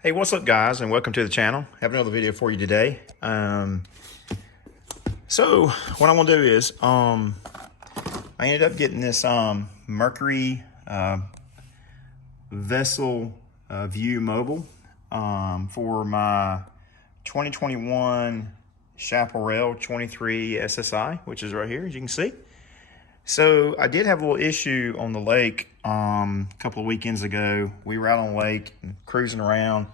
Hey, what's up guys, and welcome to the channel. I have another video for you today. So what I'm gonna do is I ended up getting this Mercury VesselView mobile for my 2021 Chaparral 23 SSI, which is right here, as you can see. So I did have a little issue on the lake a couple of weekends ago. We were out on the lake and cruising around,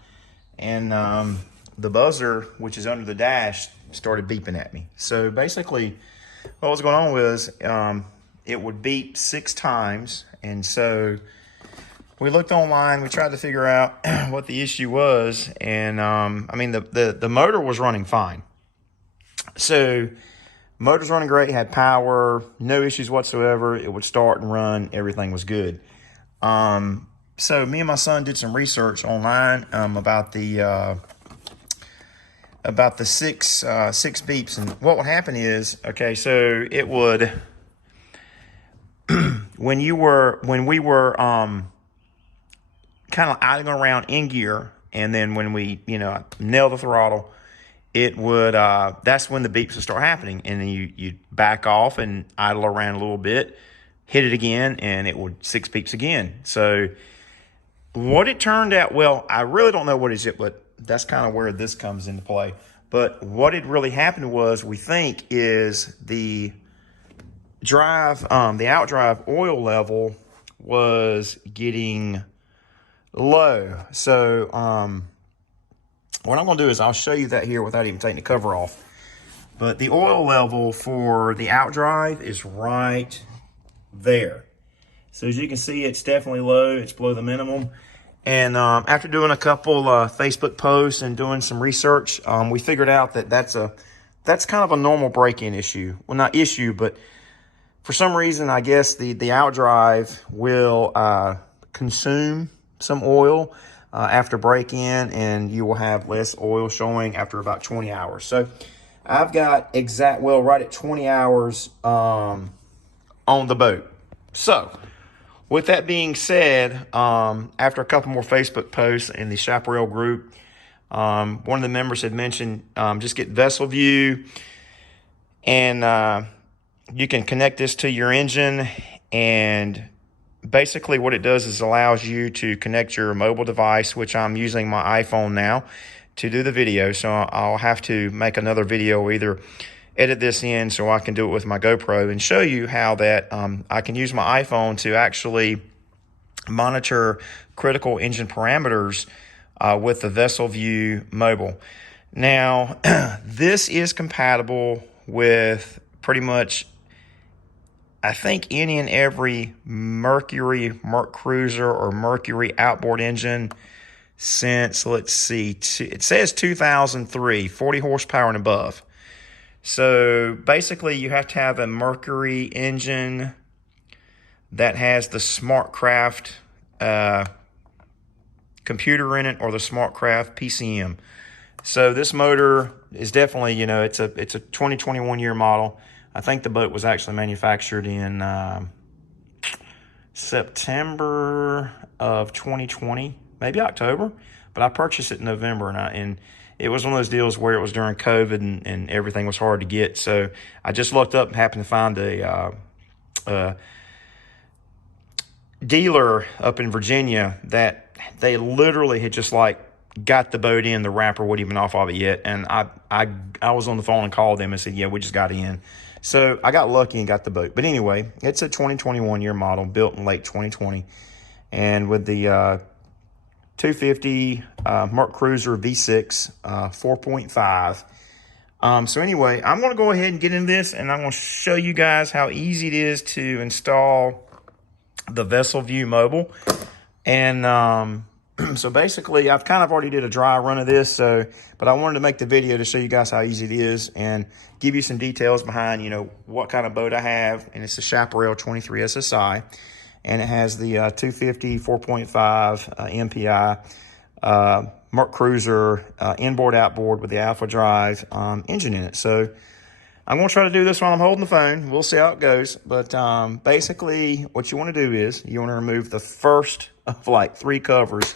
and the buzzer, which is under the dash, started beeping at me. So basically what was going on was it would beep 6 times. And so we looked online, we tried to figure out what the issue was. And I mean, the motor was running fine. So motor's running great, had power, no issues whatsoever. It would start and run, everything was good. So me and my son did some research online about the six beeps, and what would happen is, okay, so it would when we were kind of idling around in gear, and then when we nail the throttle, it would that's when the beeps would start happening, and then you'd back off and idle around a little bit, hit it again, and it would 6 beeps again. So what it turned out, well, I really don't know what is it, but that's kind of where this comes into play. But what had really happened was, we think, is the outdrive oil level was getting low. So what I'm going to do is I'll show you that here without even taking the cover off. But the oil level for the outdrive is right there. So as you can see, it's definitely low. It's below the minimum. And after doing a couple Facebook posts and doing some research, we figured out that that's kind of a normal break-in issue. Well, not issue, but for some reason, I guess the outdrive will consume some oil after break-in, and you will have less oil showing after about 20 hours. So I've got right at 20 hours on the boat. So with that being said, after a couple more Facebook posts in the Chaparral group, one of the members had mentioned just get VesselView, and you can connect this to your engine, and basically what it does is allows you to connect your mobile device, which I'm using my iPhone now to do the video. So I'll have to make another video, or either edit this in so I can do it with my GoPro and show you how that I can use my iPhone to actually monitor critical engine parameters with the VesselView mobile. Now, this is compatible with pretty much, I think, any and every Mercury, Cruiser, or Mercury outboard engine since, let's see, it says 2003, 40 horsepower and above. So basically, you have to have a Mercury engine that has the SmartCraft computer in it, or the SmartCraft PCM. So this motor is definitely, it's a 2021 year model. I think the boat was actually manufactured in September of 2020, maybe October, but I purchased it in November, and it was one of those deals where it was during COVID and everything was hard to get. So I just looked up and happened to find a dealer up in Virginia that they literally had just got the boat in. The wrapper wasn't even off of it yet. And I was on the phone and called them and said, yeah, we just got in. So I got lucky and got the boat. But anyway, it's a 2021 year model, built in late 2020. And with the 250 Merc Cruiser V6 4.5. So anyway, I'm going to go ahead and get into this, and I'm going to show you guys how easy it is to install the VesselView mobile. And so basically, I've kind of already did a dry run of this, but I wanted to make the video to show you guys how easy it is and give you some details behind, what kind of boat I have. And it's a Chaparral 23 SSI. And it has the 250 4.5 MPI Merc Cruiser inboard outboard with the Alpha Drive engine in it. So I'm going to try to do this while I'm holding the phone. We'll see how it goes. But basically what you want to do is you want to remove the first of 3 covers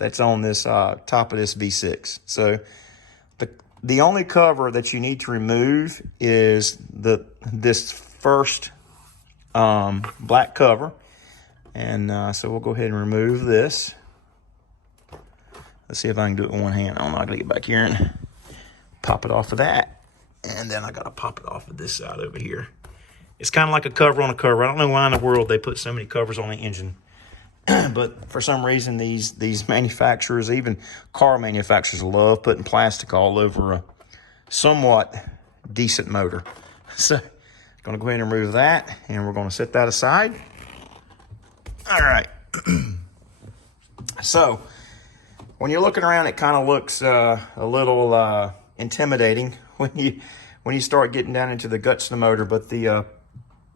that's on this top of this V6. So the only cover that you need to remove is this first black cover. And so we'll go ahead and remove this. Let's see if I can do it with one hand. I don't know, I gotta get back here and pop it off of that. And then I gotta pop it off of this side over here. It's kind of like a cover on a cover. I don't know why in the world they put so many covers on the engine. But for some reason, these manufacturers, even car manufacturers, love putting plastic all over a somewhat decent motor. So I'm gonna go ahead and remove that, and we're gonna set that aside. All right. So when you're looking around, it kind of looks a little intimidating when you start getting down into the guts of the motor. But the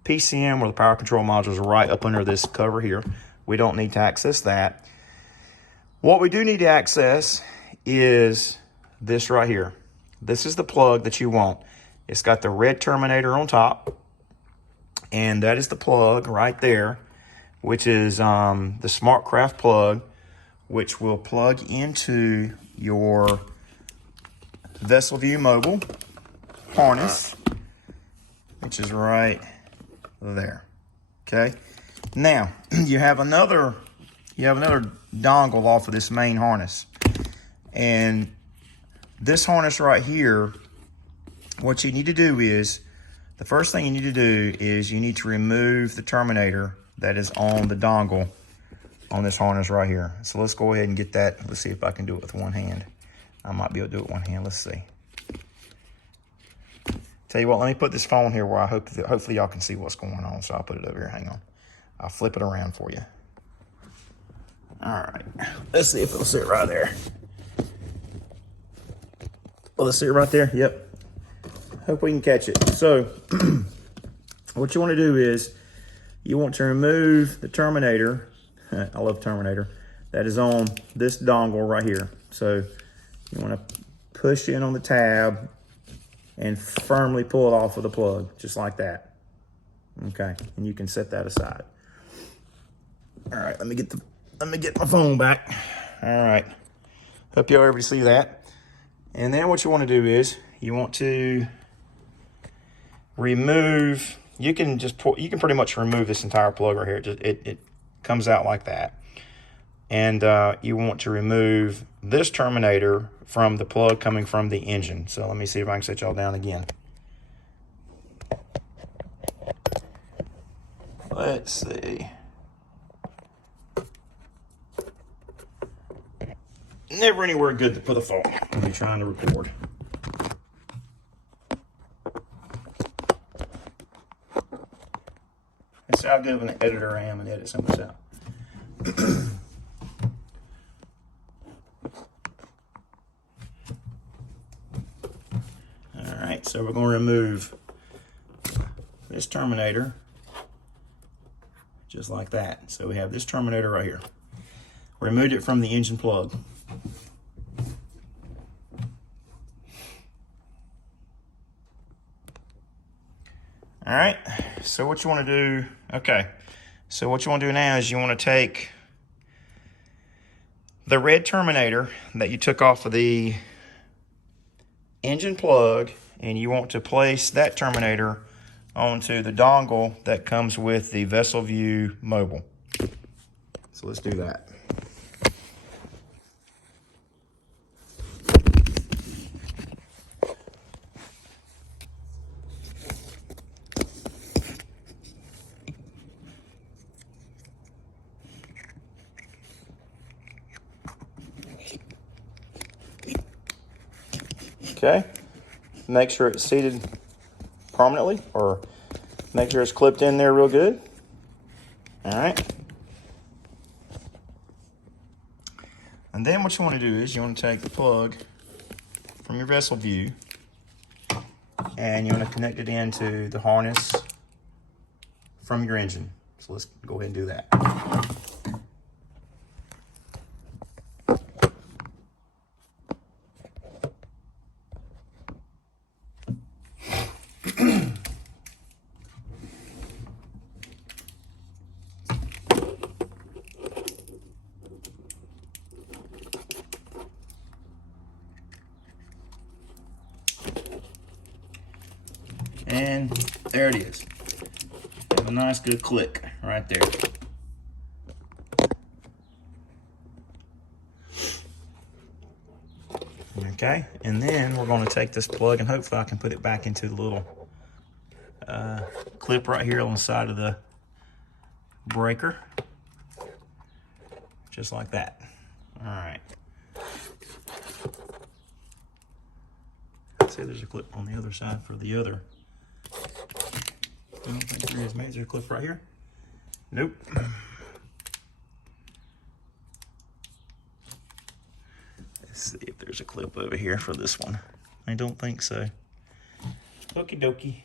PCM, or the power control modules, are right up under this cover here. We don't need to access that. What we do need to access is this right here. This is the plug that you want. It's got the red terminator on top, and that is the plug right there, which is the SmartCraft plug, which will plug into your VesselView mobile harness, which is right there. Okay. Now you have another dongle off of this main harness, and this harness right here, what you need to do is, the first thing you need to do is you need to remove the terminator that is on the dongle on this harness right here. So let's go ahead and get that. Let's see if I can do it with one hand. I might be able to do it with one hand. Let's see. Tell you what, let me put this phone here where I hopefully y'all can see what's going on. So I'll put it over here. Hang on. I'll flip it around for you. All right. Let's see if it'll sit right there. Well, let's see it right there. Yep. Hope we can catch it. So what you want to do is you want to remove the terminator. I love terminator. That is on this dongle right here. So you want to push in on the tab and firmly pull it off of the plug, just like that. Okay, and you can set that aside. All right, let me get my phone back. All right, hope y'all able to see that. And then what you want to do is you want to remove. You can pretty much remove this entire plug right here. It comes out like that. And you want to remove this terminator from the plug coming from the engine. So let me see if I can set y'all down again. Let's see. Never anywhere good for the phone when you're trying to record. That's how good of an editor I am and edit some of this out. All right, so we're going to remove this terminator just like that. So we have this terminator right here. Removed it from the engine plug. All right, so what you want to do, okay, so what you want to do now is you want to take the red terminator that you took off of the engine plug, and you want to place that terminator onto the dongle that comes with the VesselView mobile. So let's do that. Okay, make sure it's seated prominently, or make sure it's clipped in there real good. All right. And then what you want to do is you want to take the plug from your VesselView and you want to connect it into the harness from your engine. So let's go ahead and do that. And there it is. Have a nice good click right there. Okay, and then we're going to take this plug and hopefully I can put it back into the little clip right here on the side of the breaker. Just like that. All right. See, there's a clip on the other side for the other. I don't think there is. Maybe there's a clip right here. Nope. Let's see if there's a clip over here for this one. I don't think so. Okie dokie.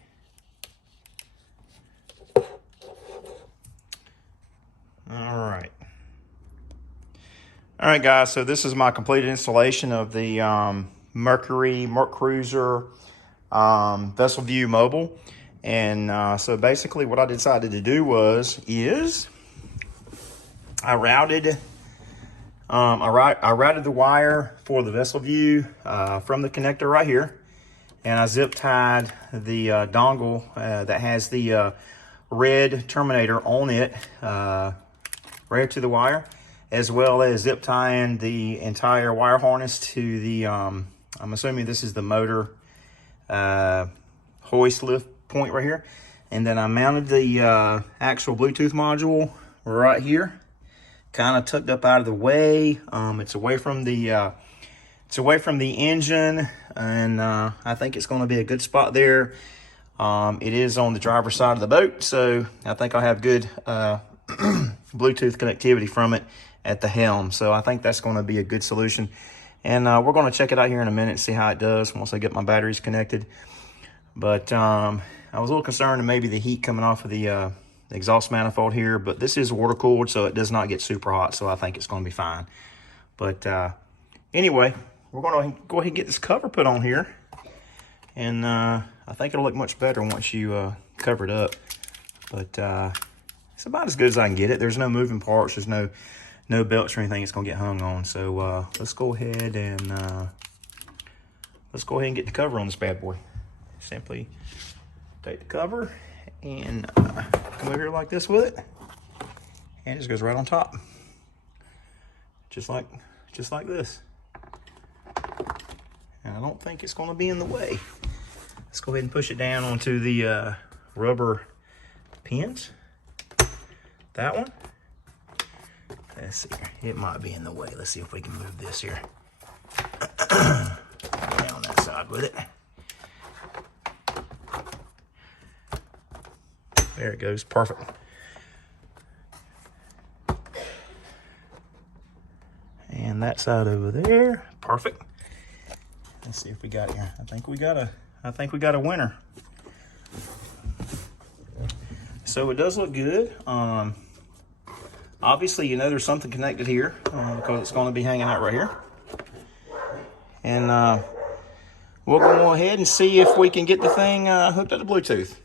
All right, guys, so this is my completed installation of the Mercury Cruiser VesselView mobile. And so basically what I decided to do is I routed the wire for the VesselView from the connector right here, and I zip tied the dongle that has the red terminator on it right to the wire, as well as zip tying the entire wire harness to the, I'm assuming this is the motor hoist lift point right here. And then I mounted the actual Bluetooth module right here, kind of tucked up out of the way. It's away from the engine, and I think it's going to be a good spot there. It is on the driver's side of the boat, so I think I'll have good Bluetooth connectivity from it at the helm. So I think that's going to be a good solution. And we're going to check it out here in a minute and see how it does once I get my batteries connected. But I was a little concerned of maybe the heat coming off of the exhaust manifold here, but this is water cooled, so it does not get super hot, so I think it's going to be fine. But anyway, we're going to go ahead and get this cover put on here, and I think it'll look much better once you cover it up. But it's about as good as I can get it. There's no moving parts. There's no belts or anything it's going to get hung on. So let's go ahead and get the cover on this bad boy. Simply take the cover and come over here like this with it, and it just goes right on top, just like this. And I don't think it's going to be in the way. Let's go ahead and push it down onto the rubber pins. That one. Let's see. It might be in the way. Let's see if we can move this here. Down that side with it. There it goes, perfect. And that side over there, perfect. Let's see if we got it here. I think we got a winner. So it does look good. Obviously, you know there's something connected here because it's going to be hanging out right here. And we'll go ahead and see if we can get the thing hooked up to Bluetooth.